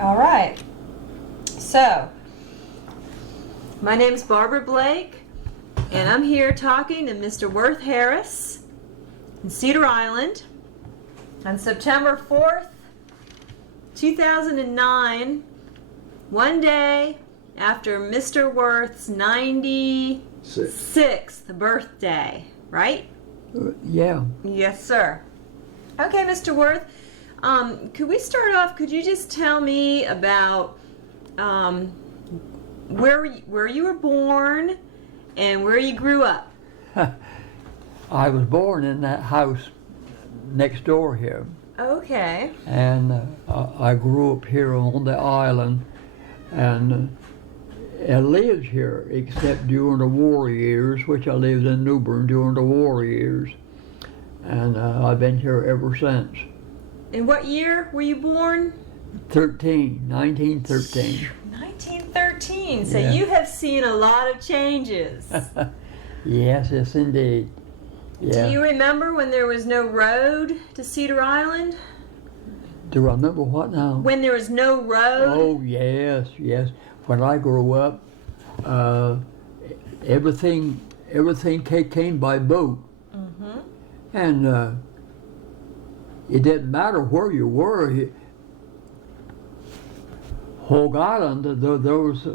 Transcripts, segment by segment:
All right. So, my name's Barbara Blake, and I'm here talking to Mr. Worth Harris in Cedar Island on September 4th, 2009, one day after Mr. Worth's 96th birthday, right? Yeah. Yes, sir. Okay, Mr. Worth, could we start off, could you just tell me about where you were born and where you grew up? I was born in that house next door here. Okay. And I grew up here on the island, and I lived here except during the war years, which I lived in New Bern during the war years. And I've been here ever since. And what year were you born? 1913. 1913. So Yeah. you have seen a lot of changes. Yes, indeed. Yeah. Do you remember when there was no road to Cedar Island? Do I remember what now? When there was no road? Oh, yes. When I grew up, everything came by boat. Mm-hmm. And it didn't matter where you were. Hog Island, there was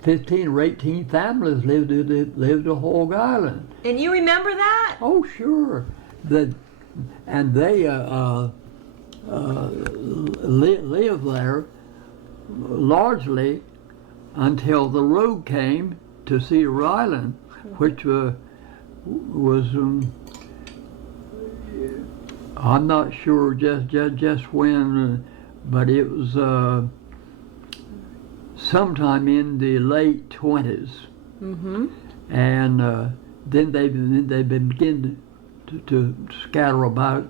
15 or 18 families lived at Hog Island. And you remember that? Oh, sure. And they lived there largely until the road came to Cedar Island, which was I'm not sure just when, but it was sometime in the late 20s. Mm-hmm. And then they began to scatter about.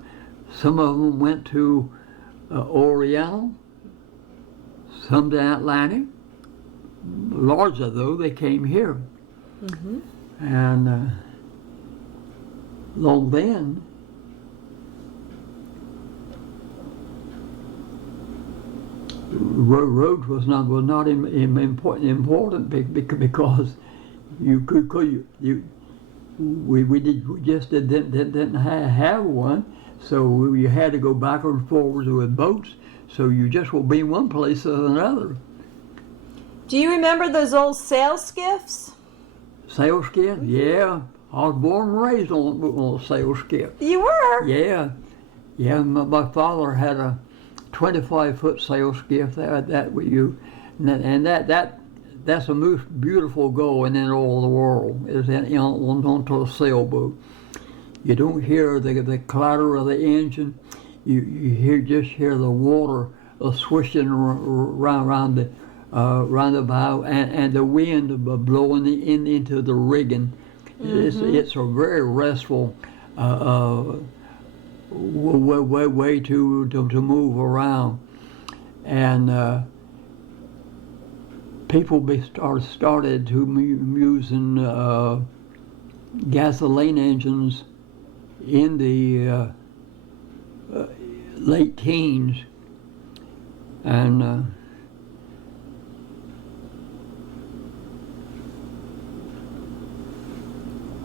Some of them went to Oriental, some to Atlantic. Largely, though, they came here. Mm-hmm. And long then, road was not important because we just didn't have one, so you had to go backwards and forwards with boats. So you just will be one place or another. Do you remember those old sail skiffs? Sail skiff? Yeah, I was born and raised on a sail skiff. You were? Yeah. My father had a 25-foot sail skiff that's the most beautiful going in all the world is onto a sailboat. You don't hear the clatter of the engine. You just hear the water swishing around the bow and the wind blowing into the rigging. Mm-hmm. It's a very restful way to move around, and people started to using gasoline engines in the late teens, and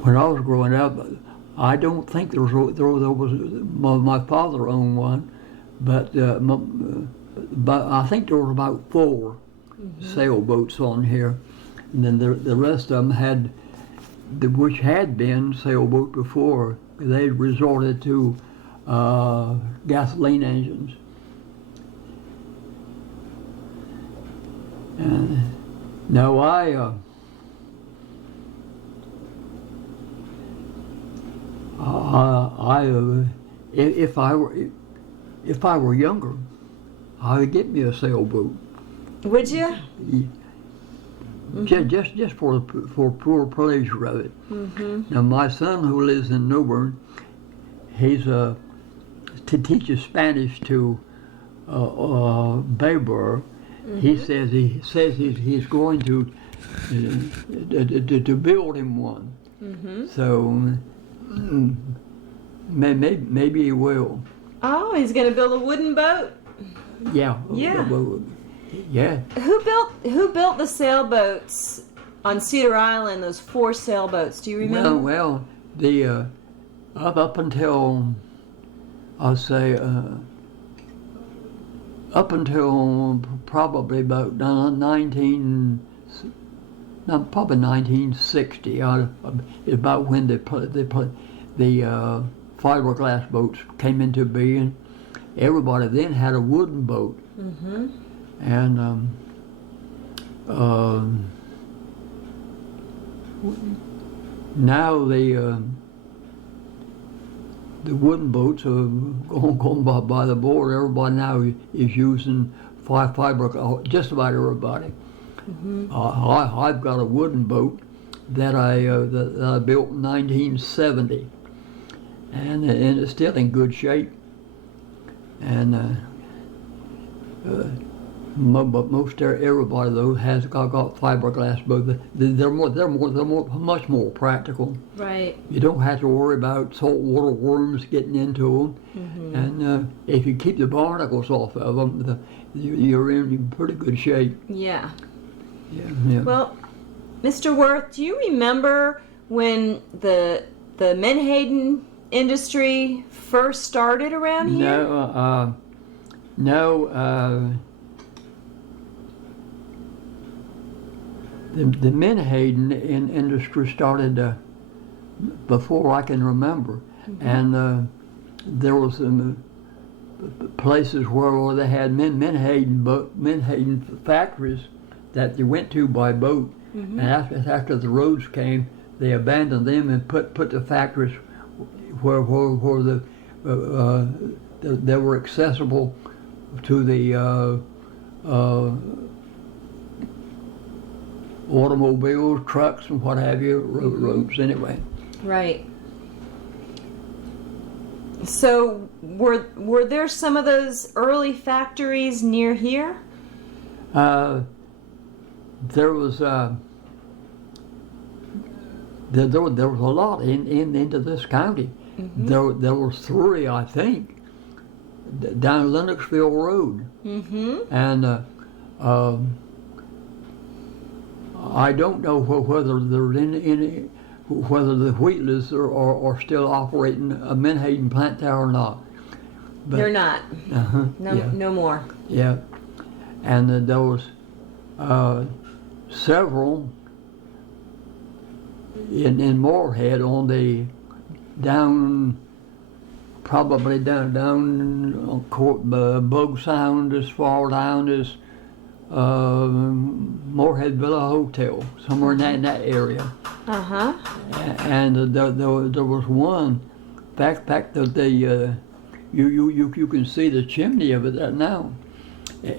when I was growing up, I don't think there was my father owned one, but I think there were about 4 sailboats on here, and then the rest of them had, which had been sailboat before, they resorted to gasoline engines. And now if I were younger, I would get me a sailboat. Would you? Mm-hmm. Just for pure pleasure of it. Mm-hmm. Now my son, who lives in New Bern, he's teaches Spanish to Baber. Mm-hmm. He says he's going to build him one. Mm-hmm. So maybe he will. Oh, he's going to build a wooden boat? Yeah. Yeah. Yeah. Who built the sailboats on Cedar Island? Those 4 sailboats. Do you remember? Well, the up until I'll say up until probably about 1960, about when the fiberglass boats came into being. Everybody then had a wooden boat, Mm-hmm. and now the wooden boats are going by the board. Everybody now is using fiberglass. Just about everybody. Mm-hmm. I've got a wooden boat that I built in 1970, and it's still in good shape. And but most everybody though has got fiberglass boats. They're much more practical. Right. You don't have to worry about saltwater worms getting into them, Mm-hmm. and if you keep the barnacles off of them, you're in pretty good shape. Yeah. Yeah. Well, Mr. Worth, do you remember when the Menhaden industry first started around here? No. The Menhaden industry started before I can remember, Mm-hmm. and there was some places where they had Menhaden factories that you went to by boat, Mm-hmm. and after the roads came, they abandoned them and put the factories where they were accessible to the automobiles, trucks, and what have you, roads anyway. Right. So were there some of those early factories near here? There was there was a lot into this county. Mm-hmm. There was 3, I think, down Lennoxville Road, Mm-hmm. and I don't know whether there's any whether the Wheatleys are still operating a Menhaden plant there or not. But, They're not. No more. Yeah, and there was several in Morehead on the probably down Bug Sound as far down as Morehead Villa Hotel, somewhere in that area. Uh-huh. And there was one. In fact, that you can see the chimney of it now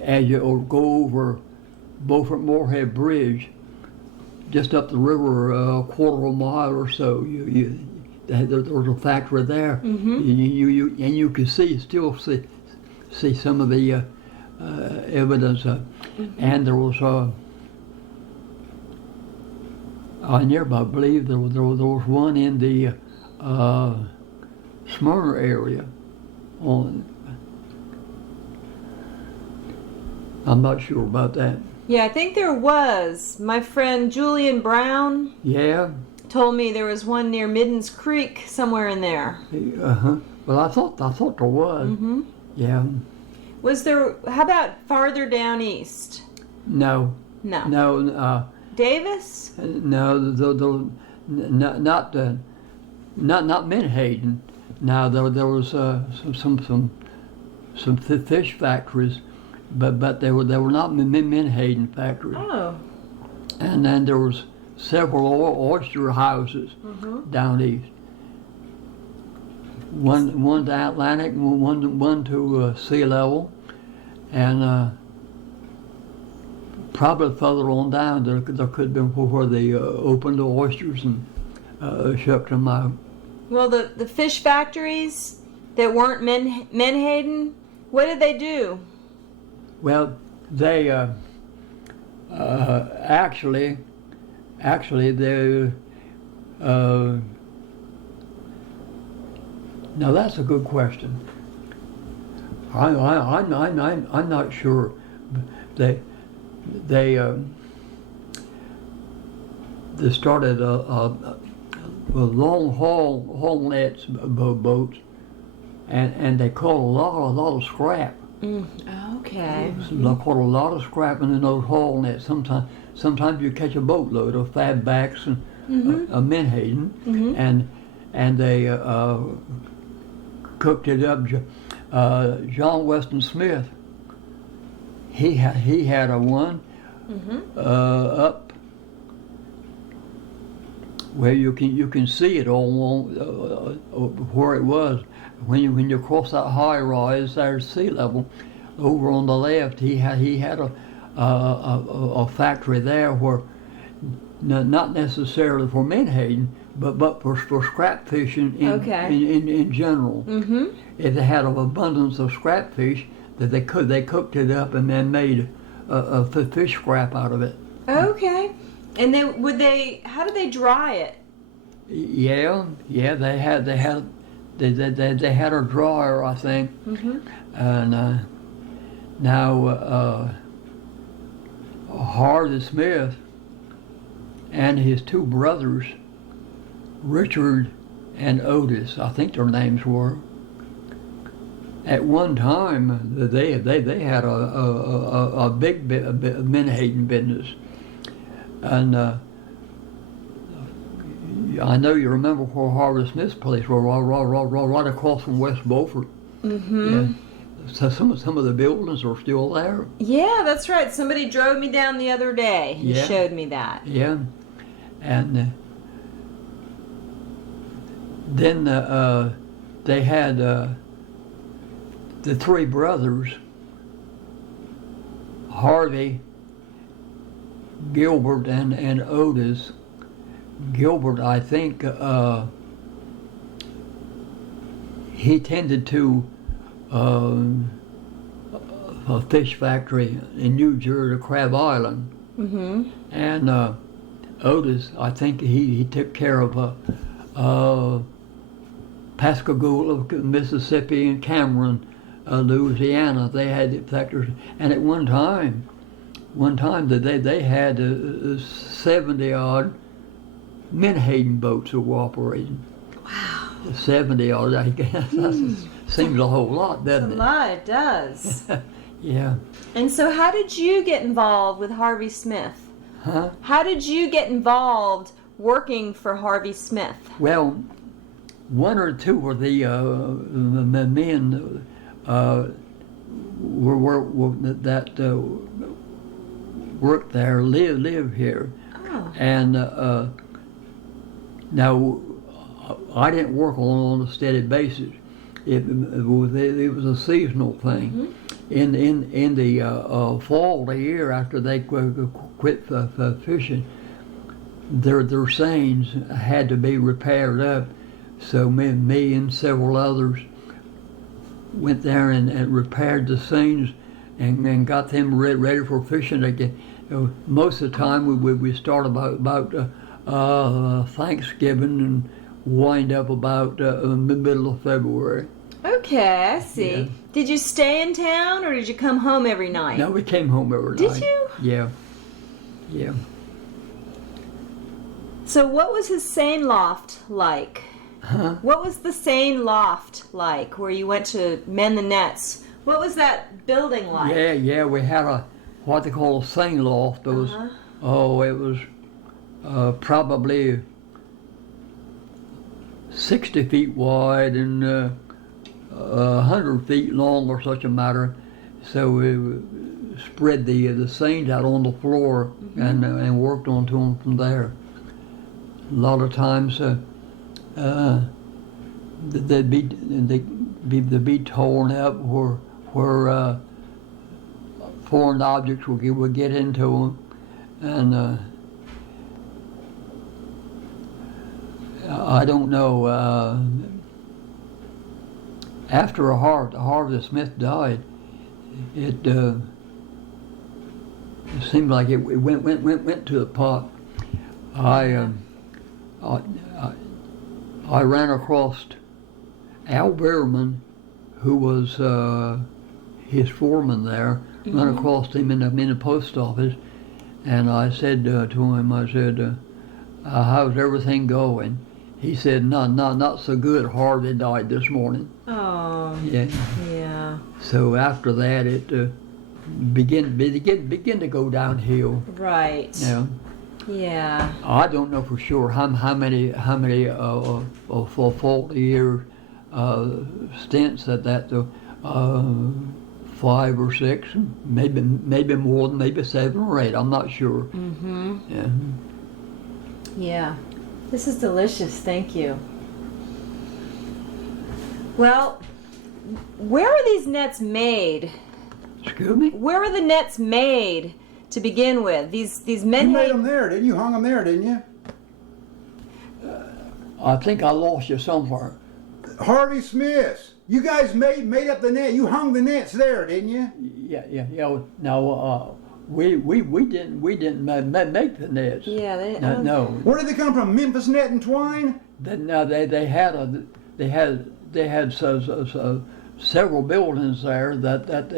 as you go over Beaufort Morehead Bridge, just up the river a quarter of a mile or so. There's a factory there. Mm-hmm. You can still see some of the evidence. Mm-hmm. And there was I believe there was one in the Smyrna area. I'm not sure about that. Yeah, I think there was. My friend Julian Brown Yeah. told me there was one near Middens Creek somewhere in there. Well, I thought there was. Mm-hmm. Yeah. Was there? How about farther down east? No. No. Davis? No. Not Menhaden. Now there was some fish factories, but they were not Menhaden factories. Oh. And then there was several oyster houses Mm-hmm. down east. One to Atlantic, one to sea level, and probably further on down there could have been where they opened the oysters and shipped them out. Well, the fish factories that weren't Menhaden, what did they do? Well, they actually they. Now that's a good question. I'm not sure. They started a long haul nets boats, and they caught a lot of scrap. Okay. They caught a lot of scrap in those haul nets. Sometimes you catch a boatload of flatbacks and a menhaden, and they cooked it up. John Weston Smith, he had a one up where you can see it all where it was when you cross that high rise there sea level. Over on the left, he had a factory there where not necessarily for menhaden, but for scrap fishing in general. If they had an abundance of scrap fish, that they cooked it up and then made a fish scrap out of it. Okay. And how did they dry it? Yeah, they had a dryer, I think. And now Harvey Smith and his two brothers, Richard and Otis, I think their names were. At one time, they had a big menhaden business, and I know you remember where Harvey Smith's place was, right across from West Beaufort. Yeah. So some of the buildings are still there. Yeah, that's right. Somebody drove me down the other day and showed me that. Yeah, and then they had the three brothers, Harvey, Gilbert, and Otis. Gilbert, I think, he tended to a fish factory in New Jersey, Crab Island. And Otis, I think he took care of Pascagoula, Mississippi, and Cameron, Louisiana. They had factories, and at one time that they had 70 odd menhaden boats that were operating. Wow. 70 odd, I guess. Seems a whole lot, doesn't it? A lot, it does. Yeah. And so how did you get involved with Harvey Smith? Huh? How did you get involved working for Harvey Smith? Well, one or two of the men that worked there live here. Oh. And now I didn't work on a steady basis. It was a seasonal thing. In the fall of the year after they quit fishing, their seines had to be repaired up. So me and several others went there and repaired the seines and got them ready for fishing again. Most of the time we start about Thanksgiving and wind up about the middle of February. Okay, I see. Yeah. Did you stay in town or did you come home every night? No, we came home every night. Did you? Yeah. So what was his seine loft like? Huh? What was the seine loft like where you went to mend the nets? What was that building like? Yeah, we had what they call a seine loft. It was, it was probably 60 feet wide and 100 feet long or such a matter. So we spread the seines out on the floor and worked onto them from there. A lot of times they'd be torn up where foreign objects would get into them, and I don't know. After Harvey Smith died, it seemed like it went to the pot. I ran across Al Behrman, who was his foreman there, run across him in the post office, and I said to him, I said, how's everything going? He said, not so good. Harvey died this morning. Oh. Yeah. Yeah. So after that, it began to go downhill. Right. Yeah. Yeah. I don't know for sure how many for 40 year stints that 5 or 6, maybe more than maybe 7 or 8. I'm not sure. Mm-hmm. Yeah. Yeah. This is delicious. Thank you. Well, where are these nets made? Excuse me? Where were the nets made to begin with? These You made them Menhaden. there, didn't you? Hung them there, didn't you? I think I lost you somewhere. Harvey Smith. You guys made up the net. You hung the nets there, didn't you? Yeah. No, we didn't make the nets. Yeah, they. No. Where did they come from? Memphis Net and Twine? No, they had several buildings there that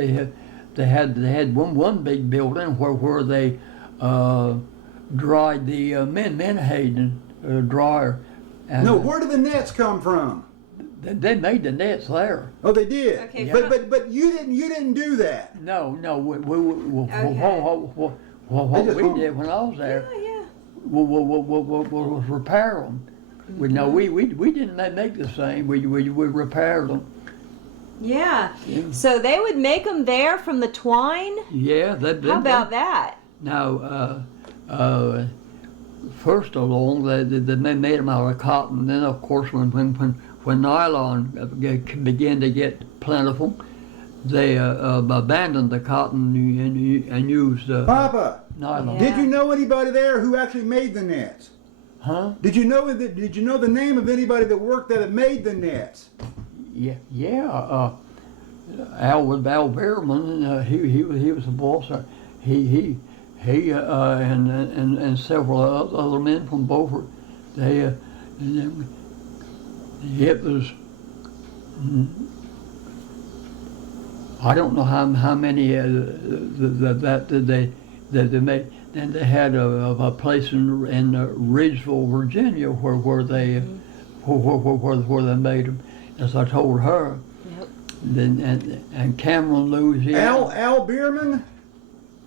they had one big building where they dried the Menhaden dryer. And No, where did the nets come from? they made the nets there. Oh, they did. Okay, But you didn't do that. No, we Okay. what just we hung- did when I was there Yeah. was repair them. We didn't make the same. We repaired them. Yeah. Yeah. So they would make them there from the twine. Yeah, How about that? Now, first along, they made them out of cotton. Then, of course, when nylon began to get plentiful, they abandoned the cotton and used Papa, nylon. Yeah. did you know anybody there who actually made the nets? Huh? Did you know the name of anybody that worked that had made the nets? Yeah. Al Behrman, he was the boss. He and several other men from Beaufort. It was. I don't know how many that they made. Then they had a place in Ridgeville, Virginia, where they made them. As I told her. Yep. Then and Cameron, Louisiana. Al Bierman?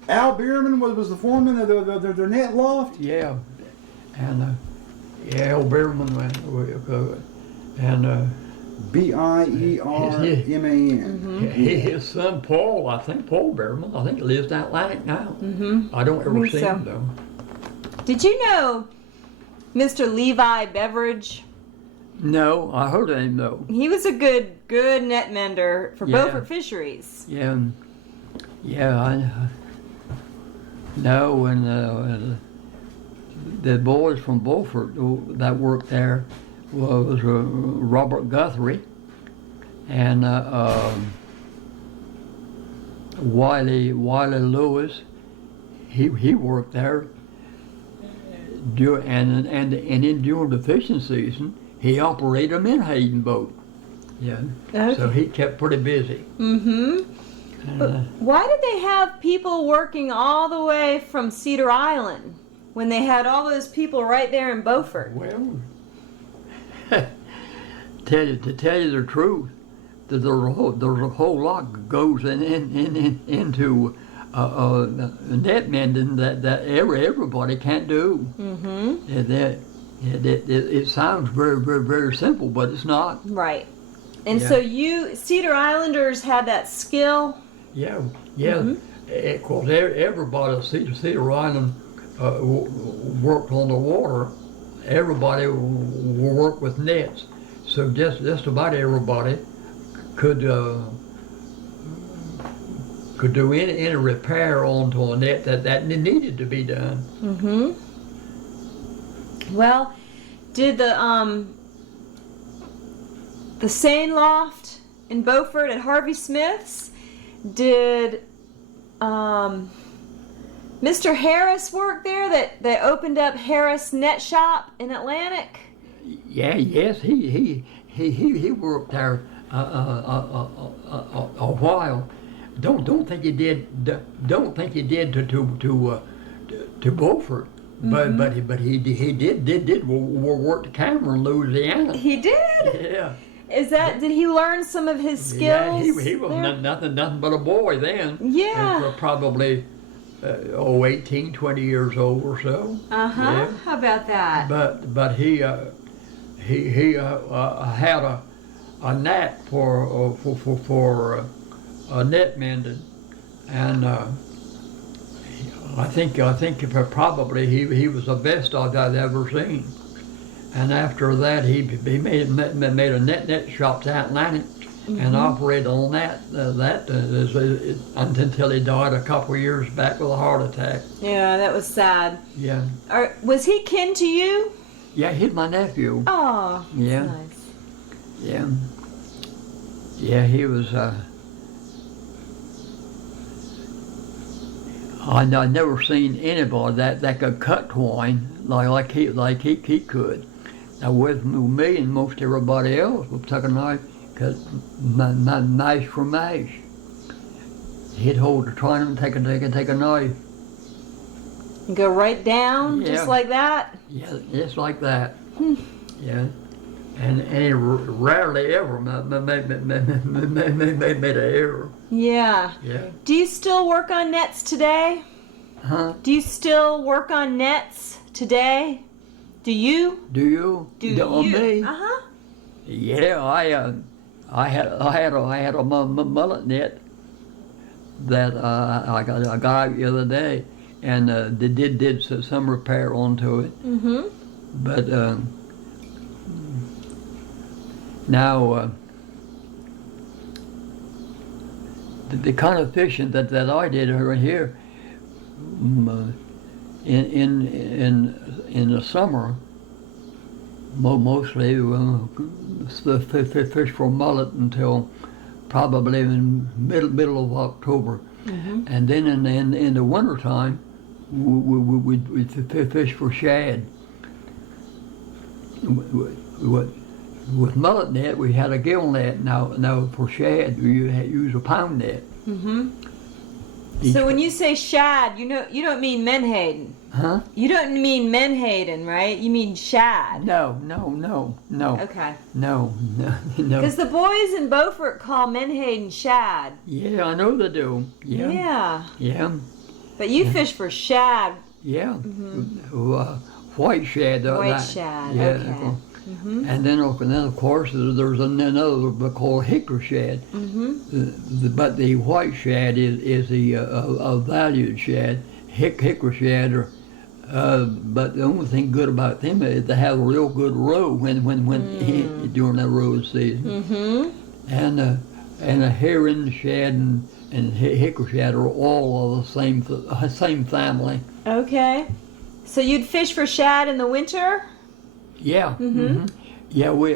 Al Bierman was the foreman of their net loft? Yeah, and Al Behrman and Bierman. his son Paul, I think Paul Behrman, I think he lives in Atlantic now. Mm-hmm. I don't ever think see so. him though. Did you know Mr. Levi Beveridge? No, I heard of him though. He was a good net mender for Yeah. Beaufort Fisheries. Yeah, I know, and the boys from Beaufort that worked there was Robert Guthrie and Wiley Lewis. He worked there during the fishing season. He operated a Menhaden boat. Yeah. Okay. So he kept pretty busy. Mm-hmm. But why did they have people working all the way from Cedar Island when they had all those people right there in Beaufort? Well, to tell you the truth, there's a whole lot goes into net mending that everybody can't do. Mm-hmm. It sounds very, very, very simple, but it's not. Right. And Yeah. so Cedar Islanders had that skill. Yeah. Mhm. Of course, everybody at Cedar Island worked on the water. Everybody worked with nets, so just about everybody could do any repair onto a net that needed to be done. Mm-hmm. Well, did the seine loft in Beaufort at Harvey Smith's, did Mr. Harris work there that opened up Harris Net Shop in Atlantic? Yes, he worked there a while. don't think he did. Don't think he did to Beaufort, but he did work to Cameron, Louisiana. He did? Yeah. Did he learn some of his skills? Yeah, he was there? nothing but a boy then. Yeah. And probably 18, 20 years old or so. Uh-huh. Yeah. How about that? But he had a knack for net mending, and I think probably he was the best I'd ever seen. And after that, he made a net shop out in Atlantic, and operated on that until he died a couple of years back with a heart attack. Yeah, that was sad. Yeah. Was he kin to you? Yeah, he's my nephew. Oh, Yeah. that's nice. Yeah. Yeah, he was. I never seen anybody that could cut twine like he could. Now with me and most everybody else would take a knife, cut mash for mash. He'd hold the twine and take a knife. And go right down, Yeah. just like that? Yeah, just like that. Yeah. And he rarely ever made an error. Yeah. Yeah. Do you still work on nets today? Huh? Do you still work on nets today? Do you? Do you? On me? Uh-huh. Yeah, I had a mullet net that I got out the other day, and they did some repair onto it. Mm-hmm. But now the kind of fishing that I did right here in the summer, mostly fish for mullet until probably in middle of October, and then in the wintertime we fish for shad. With mullet net, we had a gill net. Now for shad, we use a pound net. Mm-hmm. So when you say shad, you don't mean menhaden. Huh? You don't mean menhaden, right? You mean shad. No. Okay. No. Because the boys in Beaufort call menhaden shad. Yeah, I know they do. Yeah. But you fish for shad. Yeah. White shad. White shad. Yeah. Okay. Mm-hmm. And then of course there's another called hickory shad. Mm-hmm. But the white shad is the valued shad. Hickory shad are, but the only thing good about them is they have a real good roe when during that roe season. Mm-hmm. And a herring shad and hickory shad are all of the same family. Okay. So you'd fish for shad in the winter? Yeah. Yeah, we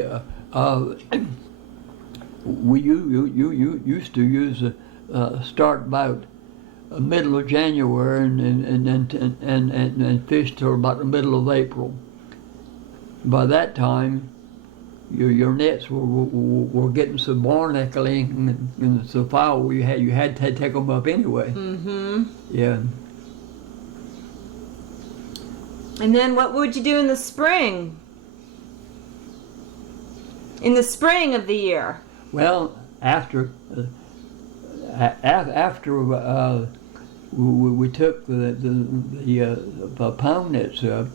used to use start about middle of January and fish till about the middle of April. By that time, your nets were getting so barnacly and so foul you had to take them up anyway. Mm-hmm. Yeah. And then what would you do in the spring? In the spring of the year? Well, after we took the pound nets up,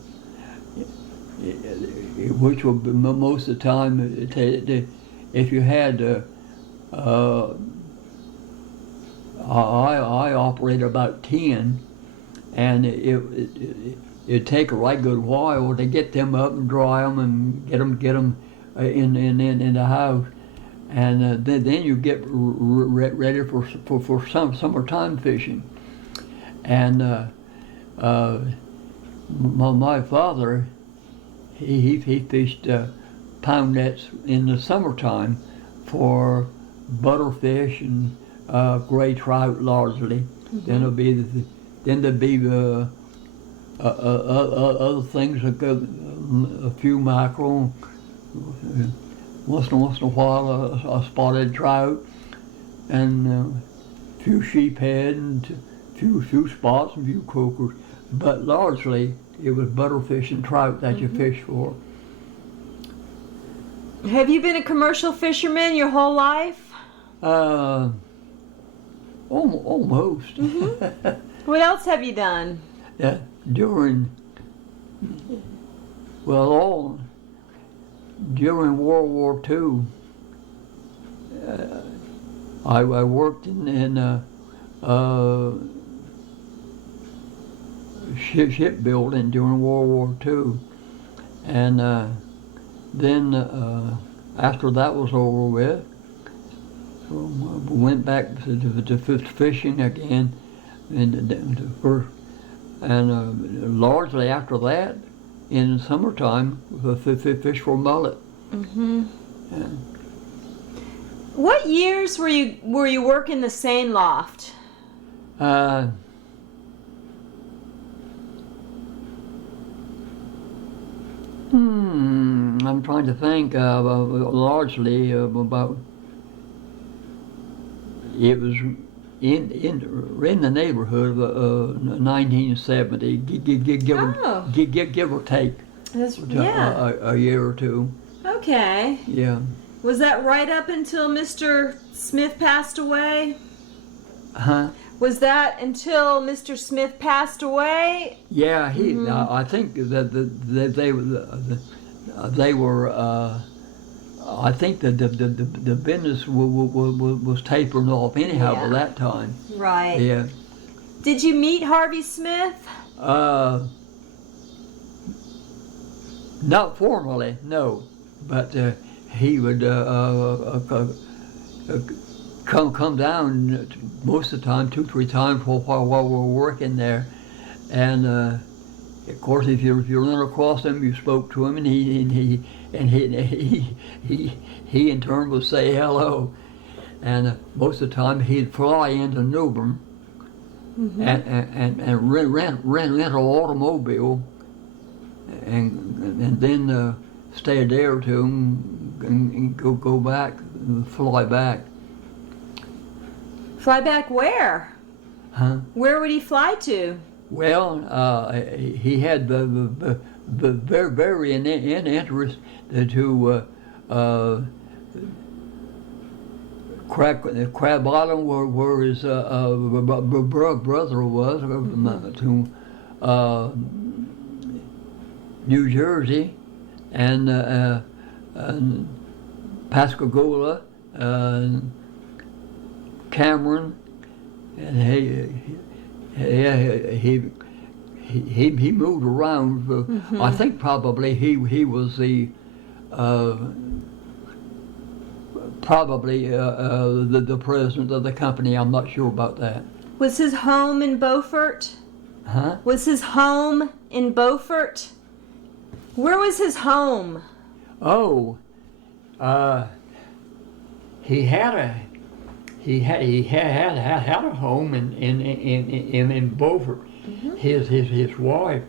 which will be most of the time, if you had, I operated about 10, and it'd take a right good while to get them up and dry them and get them in the house, and then you get ready for some summertime fishing. And my father, he fished pound nets in the summertime for butterfish and gray trout largely. Then there'd be other things like a few mackerel. Once in a while, a spotted trout, and few sheephead and few spots and few croakers, but largely it was butterfish and trout that you fished for. Have you been a commercial fisherman your whole life? Almost. What else have you done? During World War II, I worked in shipbuilding during World War II, and then after that was over with, we went back to fishing again, and largely after that, in the summertime, fish for mullet. What years were you working the seine loft? I'm trying to think. Largely about. It was in the neighborhood of 1970, give or take. A year or two. Okay. Yeah. Was that right up until Mr. Smith passed away? Huh? Was that until Mr. Smith passed away? Yeah, I think that they were. I think that the business was tapering off anyhow by that time. Right. Yeah. Did you meet Harvey Smith? Not formally, no, but he would come down most of the time, 2-3 times while we were working there, and of course, if you run across him, you spoke to him, and he in turn would say hello, and most of the time he'd fly into New Bern and rent an automobile, and then stay a day or two and go back, fly back. Fly back where? Huh? Where would he fly to? Well, he had the very interest to Crab Island, where his brother was, to New Jersey, and Pascagoula, Cameron, and he moved around. I think probably he was the the president of the company. I'm not sure about that. Was his home in Beaufort? Huh? Was his home in Beaufort? Where was his home? Oh, he had a home in Beaufort. His wife,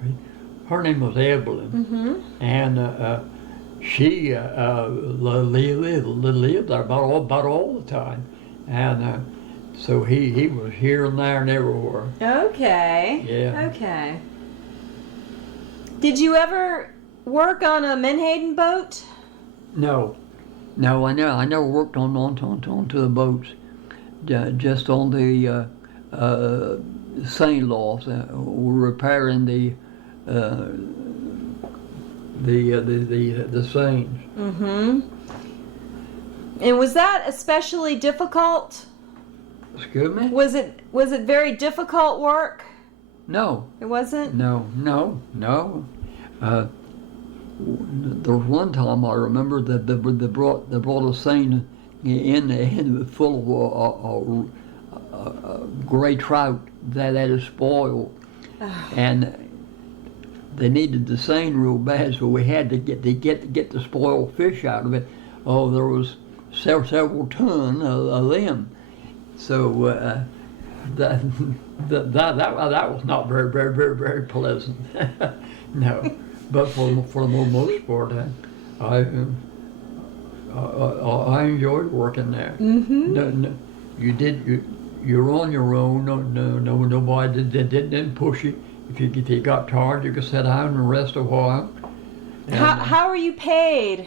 her name was Evelyn, and she lived there about all the time, and so he was here and there and everywhere. Okay. Yeah. Okay. Did you ever work on a Menhaden boat? No, I never worked onto the boats. Just on the seine lofts. We're repairing the seines. And was that especially difficult? Excuse me? Was it very difficult work? No. It wasn't? No. There was one time I remember that they brought a seine in full of gray trout that is spoiled, and they needed the seine real bad, so we had to get the spoiled fish out of it. Oh, there was several ton of them, so that was not very pleasant. No, but for the most part, I enjoyed working there. No, you you're on your own. Nobody didn't push you. If you got tired, you could sit down and rest a while. And, How are you paid?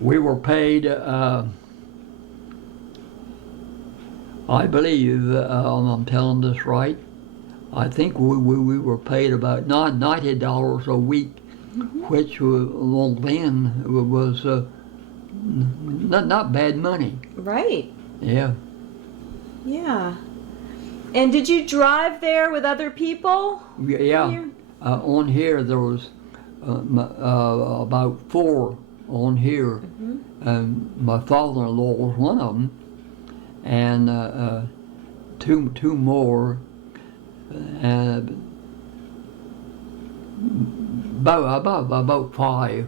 we were paid. I believe I'm telling this right. I think we were paid about $90 a week, which was, then was not bad money. Right. Yeah. Yeah. And did you drive there with other people? Yeah. On here there was about 4 on here, and my father-in-law was one of them, and two more, and about 5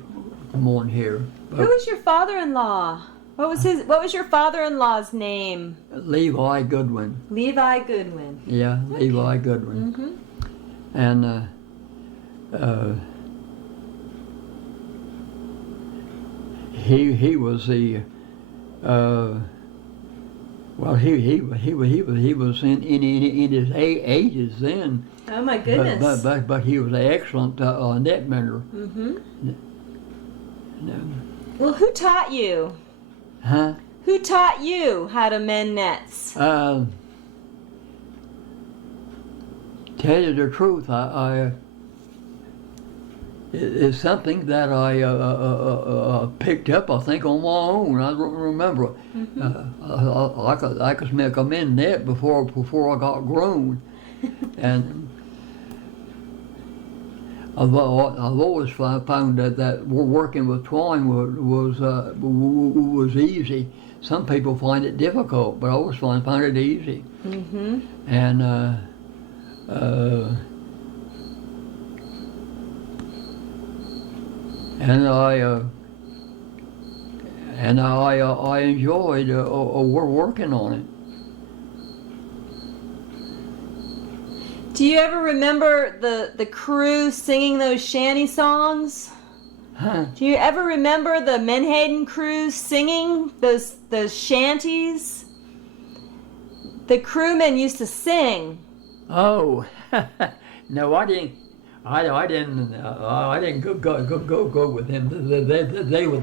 from on here. Who was your father-in-law? What was your father-in-law's name? Levi Goodwin. Levi Goodwin. Yeah, Okay. Levi Goodwin. Mm-hmm. And he was the well he was in his 80s then. Oh my goodness. But he was an excellent net mender. Mm-hmm. No. Well, who taught you? Huh? Who taught you how to mend nets? Tell you the truth, it's something that I picked up, I think, on my own. I don't remember. I could make a mend net before I got grown, and I've always found that working with twine was easy. Some people find it difficult, but I always found it easy. Mm-hmm. And I enjoyed working on it. Do you ever remember the crew singing those shanty songs? Huh? Do you ever remember the Menhaden crew singing those shanties? The crewmen used to sing. Oh, no, I didn't. I didn't go with them. They were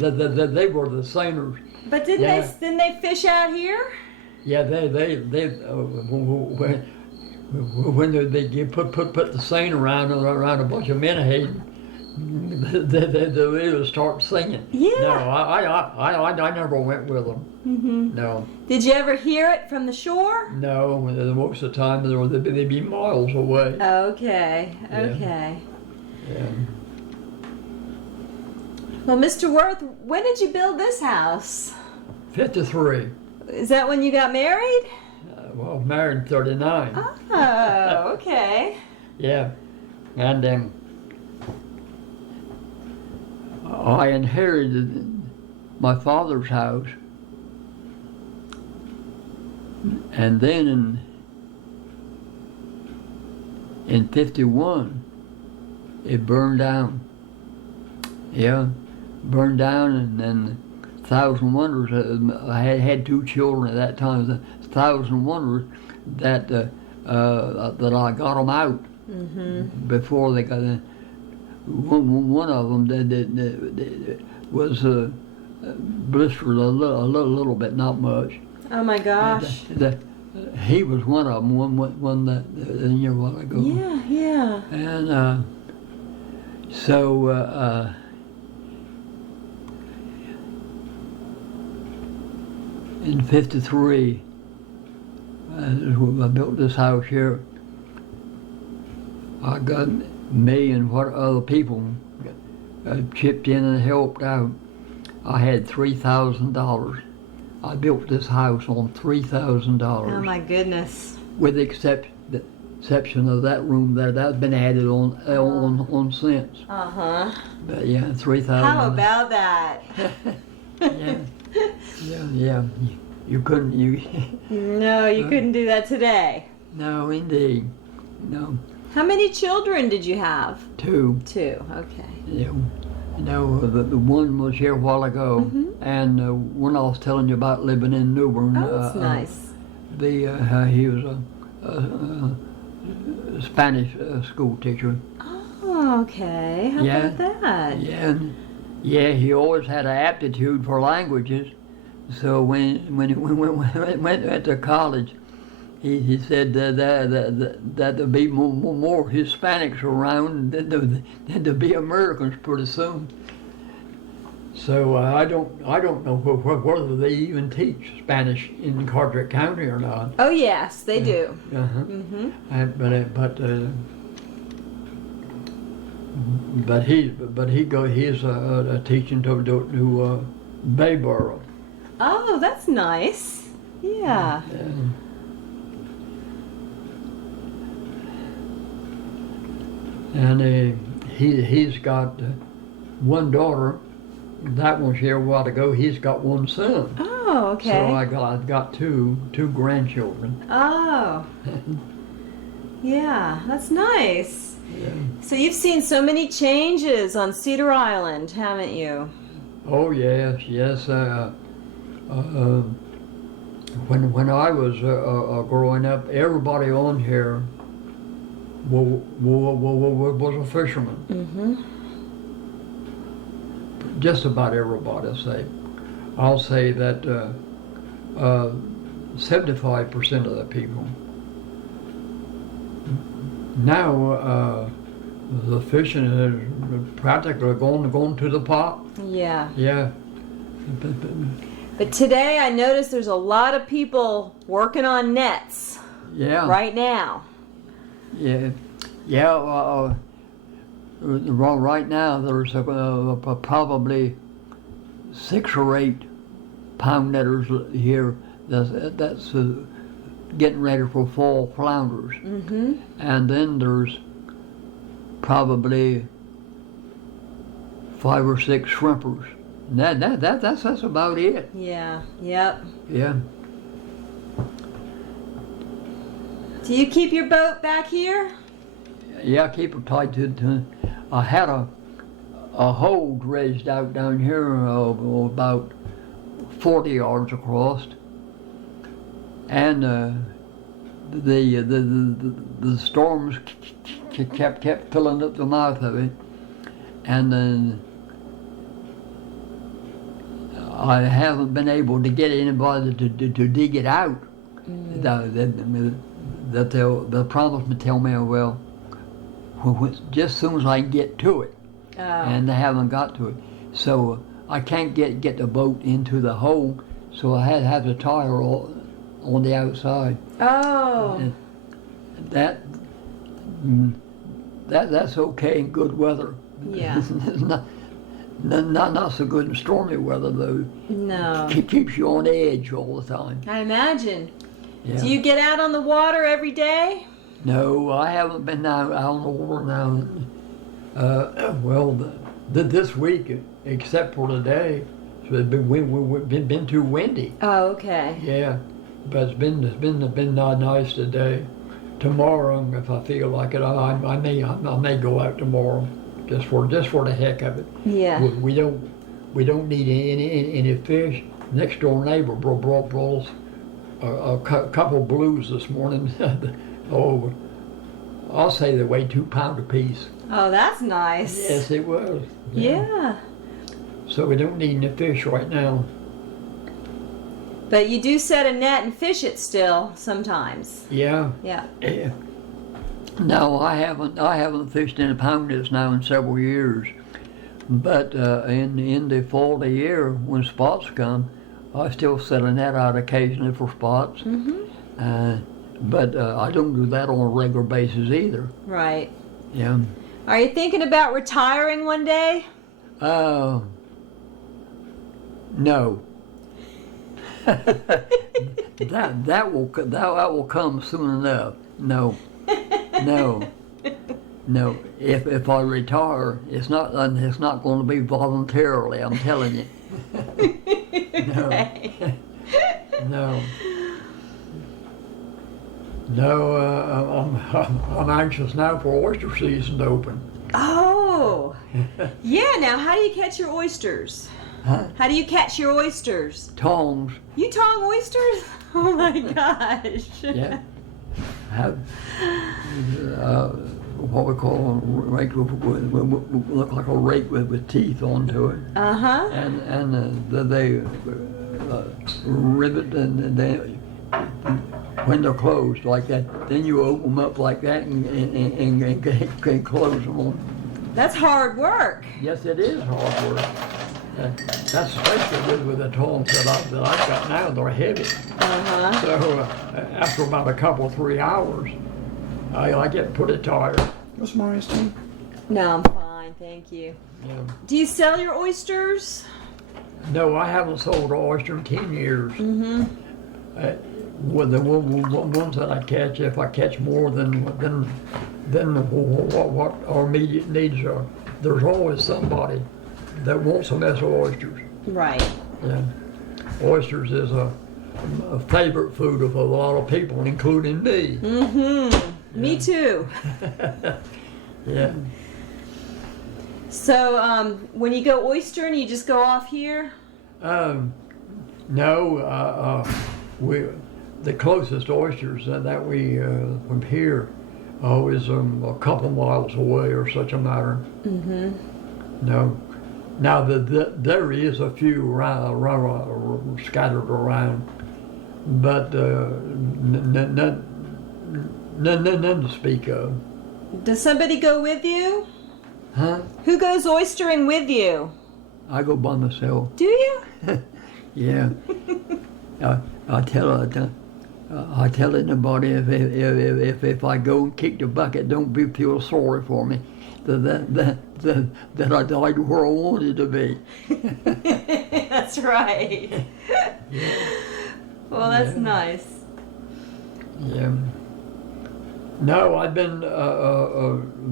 the singers. But didn't they fish out here? Yeah, when they put the seine around a bunch of Menhaden, they would start singing. Yeah. No, I never went with them. Mm-hmm. No. Did you ever hear it from the shore? No, most of the time they'd be miles away. Okay. Okay. Yeah. Well, Mr. Worth, when did you build this house? 53. Is that when you got married? Well, married in 39. Oh, okay. Yeah, and I inherited my father's house, and then in 51 it burned down. Yeah, burned down, and then Thousand Wonders. I had 2 children at that time. The Thousand Wonders that I got them out before they got in. One of them that was blistered a little bit, not much. Oh my gosh. He was one of them. One that a year while ago. Yeah, yeah. And so. In 53, I built this house here. I got me and what other people chipped in and helped out. I had $3,000. I built this house on $3,000. Oh my goodness. With the exception of that room there, that's been added on since. Uh-huh. But yeah, $3,000. How about that? Yeah. Yeah. You couldn't. No, you couldn't do that today. No, indeed. No. How many children did you have? 2. 2, okay. Yeah. No, the one was here a while ago, and one I was telling you about living in Newbern. Oh, that's nice. He was a Spanish school teacher. Oh, okay. How about that? Yeah, he always had an aptitude for languages. So when he went to college, he said that there'd be more Hispanics around than there'd be Americans pretty soon. So I don't know whether they even teach Spanish in Carteret County or not. Oh yes, they do. Mm-hmm. He's teaching to Bayboro. Oh, that's nice. Yeah. And he's got one daughter. That one's here a while ago. He's got one son. Oh, okay. So I've got two grandchildren. Oh. Yeah, that's nice. Yeah. So you've seen so many changes on Cedar Island, haven't you? Oh yes. When I was growing up, everybody on here was a fisherman. Mm-hmm. Just about everybody, I'll say that 75% of the people. Now the fishing is practically going to the pot. Yeah. Yeah. But today I noticed there's a lot of people working on nets. Yeah. Right now. Yeah. Right now there's probably 6 or 8 pound netters here that's getting ready for fall flounders. Mm-hmm. And then there's probably 5 or 6 shrimpers. And that's about it. Yeah. Yep. Yeah. Do you keep your boat back here? Yeah, I keep it tied to. I had a hold raised out down here about 40 yards across, and the storms kept filling up the mouth of it, and then I haven't been able to get anybody to dig it out. They'll promise me, tell me, well, just as soon as I can get to it, and they haven't got to it. So I can't get the boat into the hole, so I have to tie her on the outside. Oh. And that's okay in good weather. Yeah. Not so good in stormy weather though. No. Keeps you on edge all the time. I imagine. Yeah. Do you get out on the water every day? No, I haven't been out on the water now. This week, except for today, it's been too windy. Oh, okay. Yeah, but it's been nice today. Tomorrow, if I feel like it, I may go out tomorrow, just for the heck of it. Yeah. We don't need any fish. Next door neighbor brought us a couple blues this morning. Oh, I'll say they weigh 2 pounds apiece. Oh, that's nice. Yes, it was. Yeah. So we don't need any fish right now. But you do set a net and fish it still sometimes. Yeah. Yeah. Yeah. No, I haven't fished in a pound nets now in several years. But in the fall of the year, when spots come, I still set a net out occasionally for spots. Mm-hmm. But I don't do that on a regular basis either. Right. Yeah. Are you thinking about retiring one day? No. that will come soon enough. No. If I retire, it's not going to be voluntarily. I'm telling you. No, I'm anxious now for oyster season to open. Oh, yeah. Now, how do you catch your oysters? Huh? How do you catch your oysters? Tongs. You tong oysters? Oh my gosh. Yeah. Have what we call a rake look like a rake with teeth onto it. Uh-huh. And they rivet and they when they're closed like that, then you open them up like that and can close them on. That's hard work. Yes, it is hard work. That's especially with the tongs that I've got now. They're heavy. Uh-huh. So after about a couple, 3 hours, I get pretty tired. What's Maria's tea? No, I'm fine, thank you. Yeah. Do you sell your oysters? No, I haven't sold an oyster in 10 years. Mm-hmm. With the ones that I catch, if I catch more than what our immediate needs are, there's always somebody that wants a mess of oysters. Right. Yeah. Oysters is a favorite food of a lot of people, including me. Mm-hmm. Yeah. Me too. Yeah. So, when you go oystering, you just go off here? No, the closest oysters that we from here is a couple miles away or such a matter. Mm-hmm. No. Now there is a few scattered around, but none to speak of. Does somebody go with you? Huh? Who goes oystering with you? I go by myself. Do you? Yeah. I tell anybody if I go and kick the bucket, don't feel sorry for me. That I died where I wanted to be. That's right. Yeah. Well, that's nice. Yeah. No, I've been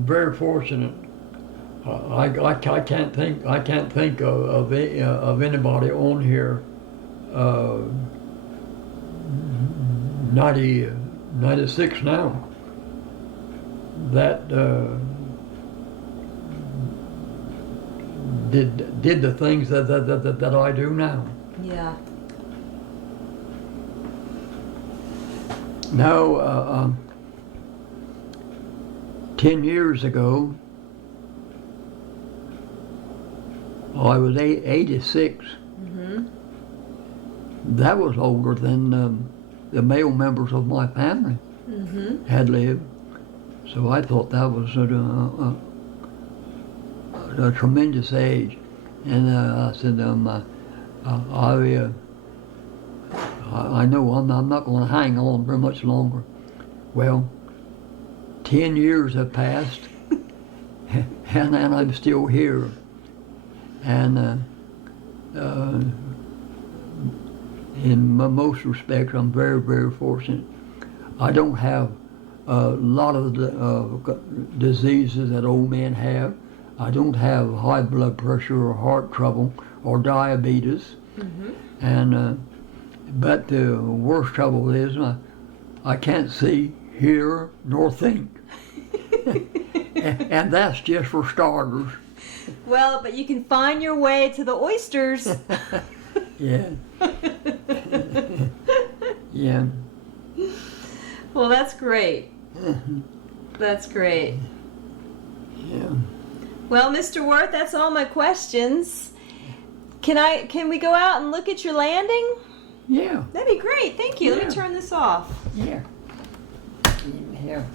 very fortunate. I can't think of anybody on here 96 now that did the things that I do now. Yeah. No, 10 years ago, I was 86. Mm-hmm. That was older than the male members of my family Mm-hmm. had lived. So I thought that was a tremendous age. And I said, I know I'm not going to hang on very much longer. Well, 10 years have passed, and I'm still here. And in most respects, I'm very, very fortunate. I don't have a lot of the diseases that old men have. I don't have high blood pressure or heart trouble or diabetes. Mm-hmm. And but the worst trouble is I can't see, hear, nor think. And that's just for starters. Well, but you can find your way to the oysters. Yeah. Yeah. Well, that's great. That's great. Yeah. Well, Mr. Worth, that's all my questions. Can we go out and look at your landing? Yeah. That'd be great. Thank you. Let me Yeah. turn this off. Yeah. Here.